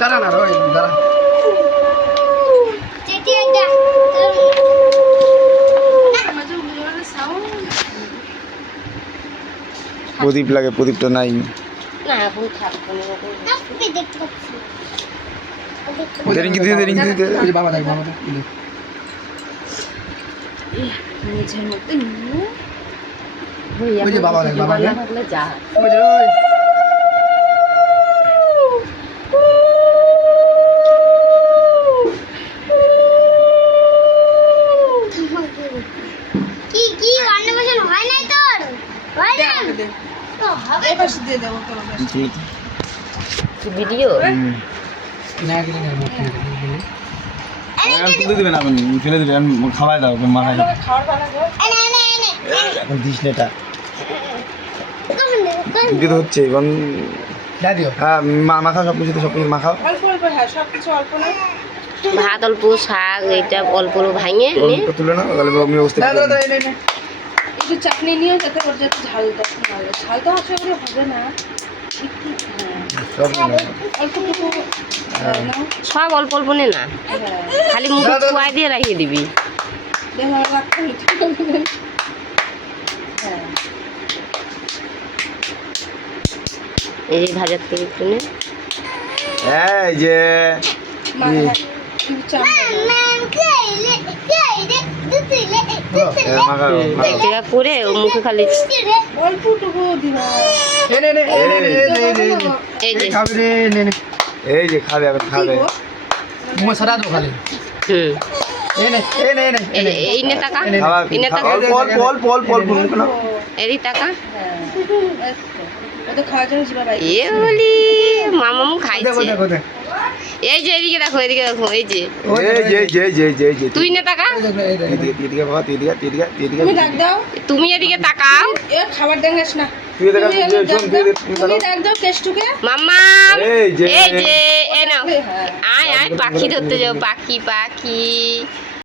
দাঁড়া না রয় দাঁড়া প্রদীপ লাগে, প্রদীপটা নাই। দেরিঙ্গি দিতে ওই যে বাবা দেখ বাবা দেখ ওই যে বাবা দেখ বাবা দেখ ওই যে ওই কি কি অন্নপ্রাশন হয় নাই তোর হয় না তো হবে এই পাশে দিয়ে দেবো তোর পাশে। ভিডিও না গেলে না মুখ তুলে দেবেন, আপনি ফেলে দেবেন, খাওয়াই দাও মাথায়। খাওয়ার বানাবো। এনে এনে এনে এখন দিস না এটা কোন দিতে হচ্ছে এখন। দা দিও হ্যাঁ মাখাও, সব কিছু মাখাও। অল্প অল্প, হ্যাঁ সব কিছু অল্প না। ভাত অল্প, শাক এটা অল্প অল্প ভাঙে তুলে না তাহলে আমি অবস্থা দাঁড়া দাঁড়া এনে এনে একটু চাটনি নিয়েও যাতে ওর যাতে ঝালটা লাগে। ঝালটা আছে ওগুলো হবে না একটু, সব অল্পটুকু নাও। সব অল্প অল্প নে না, হ্যাঁ খালি মুখে ছুয়াই দিয়ে রাখিয়ে দিবি। দেখো রাখতে হবে। হ্যাঁ এই যে ভাজার থেকে একটু নে। এই যে মা হ্যাঁ একটু চামড়া কেলে কেলে দুতিলে মাখাও এটা করে ও মুখে খালি দুতিলে অল্পটুকু দিবা। এনে এনে এনে এনে এই যে খাবে রে এনে এনে এই যে খাবে, এখন খাবে। মুখ সারা দো খালি হুম এনে এনে এনে এনে এই নে টাকা, খাওয়া এই নে টাকা, অল্প অল্প অল্প অল্প অল্প মুখে নাও। এই টাকা। হ্যাঁ ওদের খাওয়ার জন্য জিবা বাইক। এ বলি মামামু দেখো খাইছে। দেখো দেখো এই যে এদিকে দেখো, এদিকে দেখো, এই যে এই যে তুই নে টাকা, এদিকে বাবা, এদিকে তুমি ডাক দাও। তুমি এদিকে তাকাও। এ খাবার দেঙ্গাস না। তুই দেখা তুমি এনে ডাক দাও। তুমি ডাক দাও কেষ্টুকে। মাম্মা এই যে এই নাও, হ্যাঁ আয় আয় পাখি ধরতে যাও, পাখি পাখি